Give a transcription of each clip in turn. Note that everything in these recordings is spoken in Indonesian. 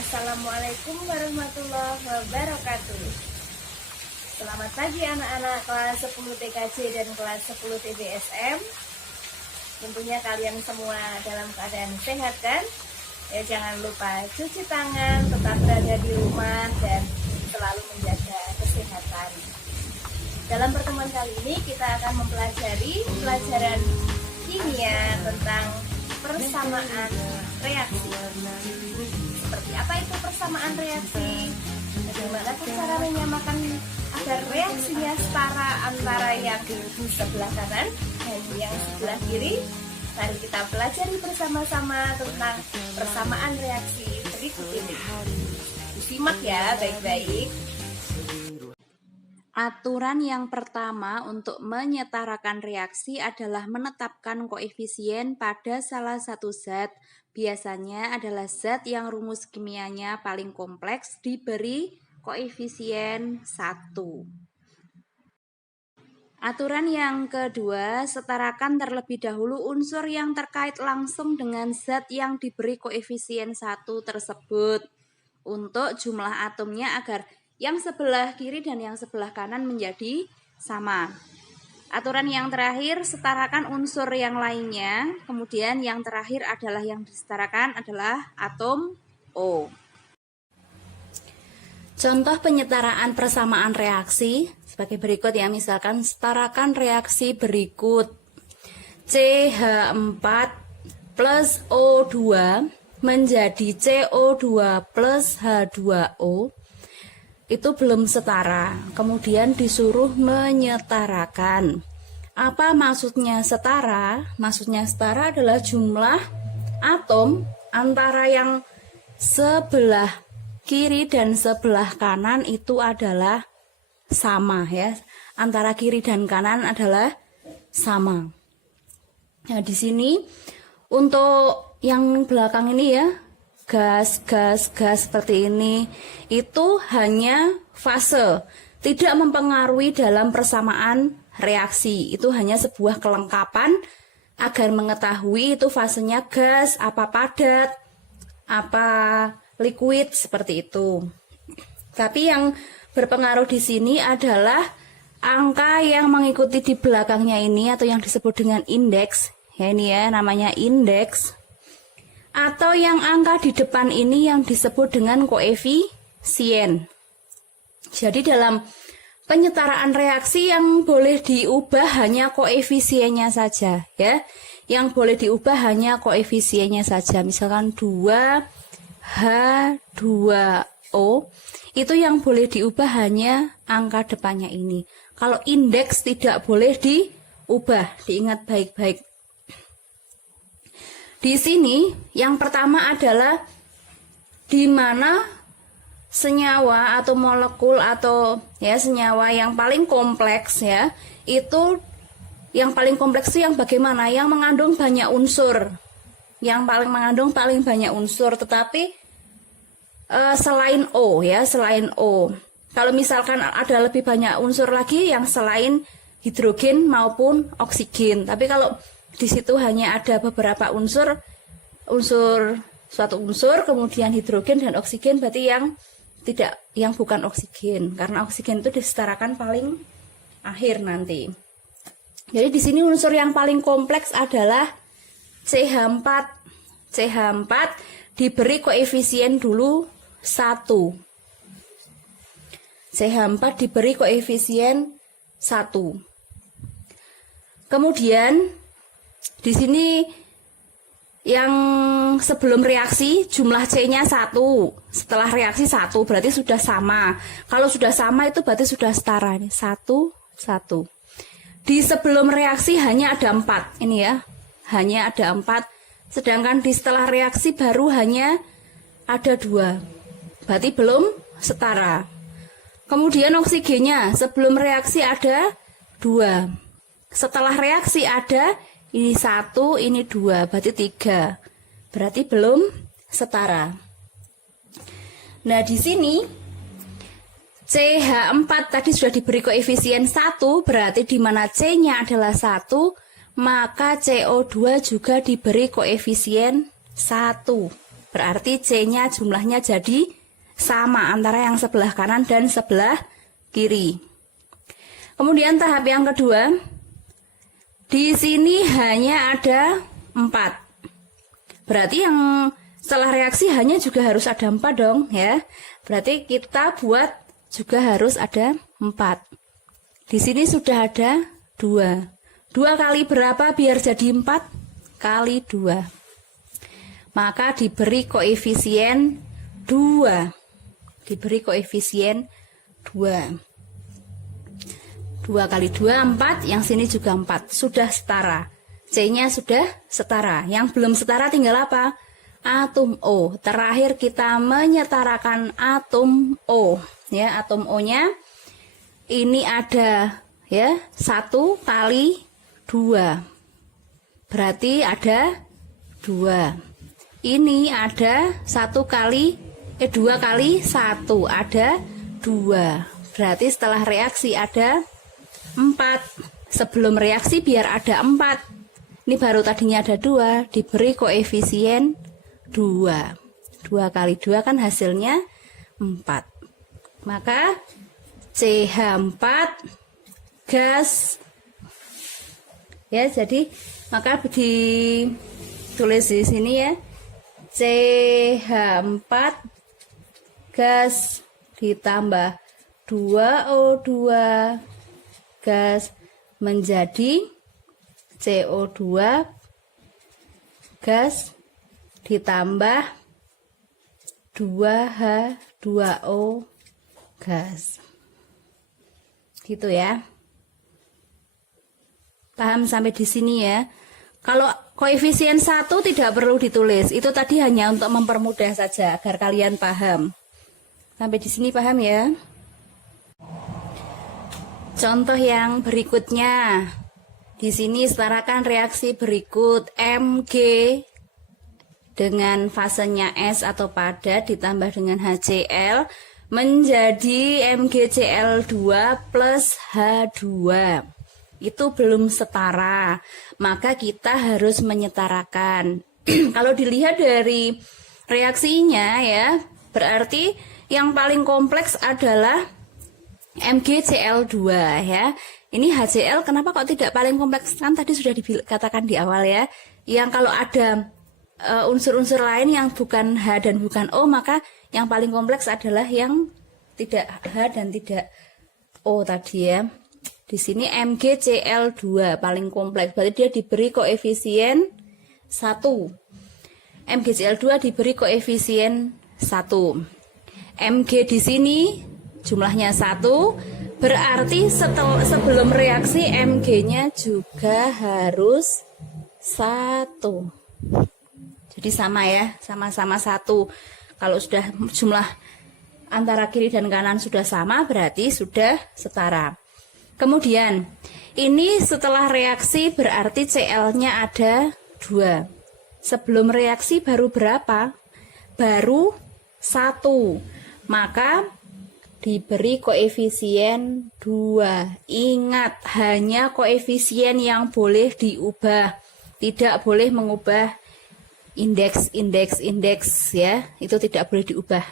Assalamualaikum warahmatullahi wabarakatuh. Selamat pagi anak-anak kelas 10 TKJ dan kelas 10 TBSM. Tentunya kalian semua dalam keadaan sehat kan? Ya, jangan lupa cuci tangan, tetap berada di rumah dan selalu menjaga kesehatan. Dalam pertemuan kali ini kita akan mempelajari pelajaran kimia tentang persamaan reaksi. Seperti apa itu persamaan reaksi? Bagaimana cara menyamakan agar reaksinya setara antara yang sebelah kanan dan yang sebelah kiri? Mari kita pelajari bersama-sama tentang persamaan reaksi berikut ini. Disimak ya baik-baik. Aturan yang pertama untuk menyetarakan reaksi adalah menetapkan koefisien pada salah satu zat. Biasanya adalah zat yang rumus kimianya paling kompleks diberi koefisien 1. Aturan yang kedua, setarakan terlebih dahulu unsur yang terkait langsung dengan zat yang diberi koefisien 1 tersebut untuk jumlah atomnya agar yang sebelah kiri dan yang sebelah kanan menjadi sama. Aturan yang terakhir, setarakan unsur yang lainnya. Kemudian yang terakhir adalah yang disetarakan adalah atom O. Contoh penyetaraan persamaan reaksi sebagai berikut ya. Misalkan setarakan reaksi berikut. CH4 plus O2 menjadi CO2 plus H2O. Itu belum setara, kemudian disuruh menyetarakan. Apa maksudnya setara? Maksudnya setara adalah jumlah atom antara yang sebelah kiri dan sebelah kanan itu adalah sama ya. Antara kiri dan kanan adalah sama. Nah, di sini untuk yang belakang ini ya, gas seperti ini itu hanya fase, tidak mempengaruhi dalam persamaan reaksi. Itu hanya sebuah kelengkapan agar mengetahui itu fasenya gas, apa padat, apa liquid seperti itu. Tapi yang berpengaruh di sini adalah angka yang mengikuti di belakangnya ini atau yang disebut dengan indeks. Ya ini ya namanya indeks. Atau yang angka di depan ini yang disebut dengan koefisien. Jadi dalam penyetaraan reaksi yang boleh diubah hanya koefisiennya saja ya. Yang boleh diubah hanya koefisiennya saja. Misalkan 2H2O itu yang boleh diubah hanya angka depannya ini. Kalau indeks tidak boleh diubah, diingat baik-baik. Di sini yang pertama adalah di mana senyawa atau molekul atau ya senyawa yang paling kompleks ya. Itu yang paling kompleks itu yang bagaimana? Yang mengandung banyak unsur. Yang mengandung paling banyak unsur, tetapi selain O ya, selain O. Kalau misalkan ada lebih banyak unsur lagi yang selain hidrogen maupun oksigen. Tapi kalau di situ hanya ada beberapa unsur, suatu unsur, kemudian hidrogen dan oksigen, berarti yang bukan oksigen, karena oksigen itu disetarakan paling akhir nanti. Jadi di sini unsur yang paling kompleks adalah CH4. CH4 diberi koefisien dulu 1. CH4 diberi koefisien 1. Kemudian di sini yang sebelum reaksi jumlah C-nya 1. Setelah reaksi 1 berarti sudah sama. Kalau sudah sama itu berarti sudah setara. 1, 1. Di sebelum reaksi hanya ada 4. Ini ya. Hanya ada 4. Sedangkan di setelah reaksi baru hanya ada 2. Berarti belum setara. Kemudian oksigennya sebelum reaksi ada 2. Setelah reaksi ada ini 1, ini 2, berarti 3. Berarti belum setara. Nah, di sini CH4 tadi sudah diberi koefisien 1, berarti di mana C-nya adalah 1, maka CO2 juga diberi koefisien 1. Berarti C-nya jumlahnya jadi sama antara yang sebelah kanan dan sebelah kiri. Kemudian tahap yang kedua, di sini hanya ada 4. Berarti yang setelah reaksi hanya juga harus ada 4 dong ya. Berarti kita buat juga harus ada 4. Di sini sudah ada 2. 2 kali berapa biar jadi 4? Kali 2. Maka diberi koefisien 2. Diberi koefisien 2. 2 kali 2, 4. Yang sini juga 4. Sudah setara. C-nya sudah setara. Yang belum setara tinggal apa? Atom O. Terakhir kita menyetarakan atom O. Ya, atom O-nya ini ada ya 1 kali 2. Berarti ada 2. Ini ada 2 kali 1 ada 2. Berarti setelah reaksi ada 4. Sebelum reaksi biar ada 4. Ini baru tadinya ada 2, diberi koefisien 2. 2 kali 2 kan hasilnya 4. Maka CH4 gas. Ya, jadi maka ditulis di sini ya. CH4 gas ditambah 2O2 gas menjadi CO2 gas ditambah 2H2O gas. Gitu ya. Paham sampai di sini ya. Kalau koefisien 1 tidak perlu ditulis. Itu tadi hanya untuk mempermudah saja agar kalian paham. Sampai di sini paham ya? Contoh yang berikutnya. Di sini setarakan reaksi berikut. Mg dengan fasenya S atau padat ditambah dengan HCl menjadi MgCl2 plus H2. Itu belum setara, maka kita harus menyetarakan. Kalau dilihat dari reaksinya ya, berarti yang paling kompleks adalah MgCl2 ya. Ini HCl kenapa kok tidak paling kompleks? Kan tadi sudah dikatakan di awal ya. Yang kalau ada unsur-unsur lain yang bukan H dan bukan O, maka yang paling kompleks adalah yang tidak H dan tidak O tadi ya. Di sini MgCl2 paling kompleks, berarti dia diberi koefisien 1. MgCl2 diberi koefisien 1. Mg di sini jumlahnya 1, berarti sebelum reaksi Mg-nya juga harus 1. Jadi sama ya, sama-sama 1. Kalau sudah jumlah antara kiri dan kanan sudah sama, berarti sudah setara. Kemudian, ini setelah reaksi berarti Cl-nya ada 2. Sebelum reaksi baru berapa? Baru 1. Maka diberi koefisien 2. Ingat, hanya koefisien yang boleh diubah. Tidak boleh mengubah indeks ya. Itu tidak boleh diubah.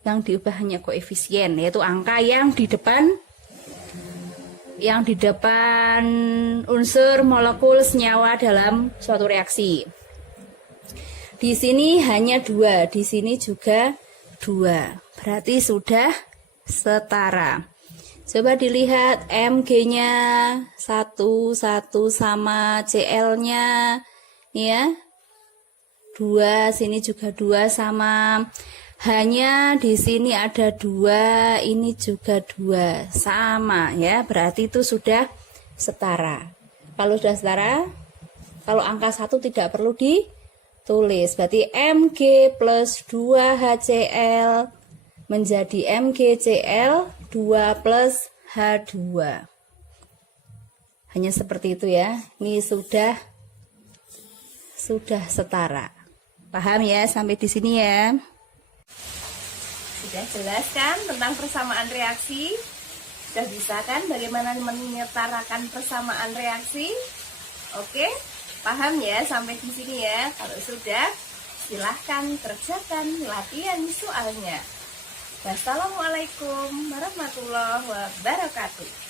Yang diubah hanya koefisien, yaitu angka yang di depan unsur molekul senyawa dalam suatu reaksi. Di sini hanya 2, di sini juga 2. Berarti sudah setara. Coba dilihat Mg-nya 1 sama Cl-nya ya. 2, sini juga 2 sama. Hanya di sini ada 2, ini juga 2, sama ya, berarti itu sudah setara. Kalau sudah setara, kalau angka 1 tidak perlu ditulis, berarti Mg plus 2HCl menjadi MgCl2 plus H2. Hanya seperti itu ya, ini sudah setara. Paham ya sampai di sini ya? Sudah jelas kan tentang persamaan reaksi? Sudah bisa kan bagaimana menyetarakan persamaan reaksi? Oke, paham ya sampai di sini ya? Kalau sudah, silahkan kerjakan latihan soalnya. Wassalamualaikum warahmatullahi wabarakatuh.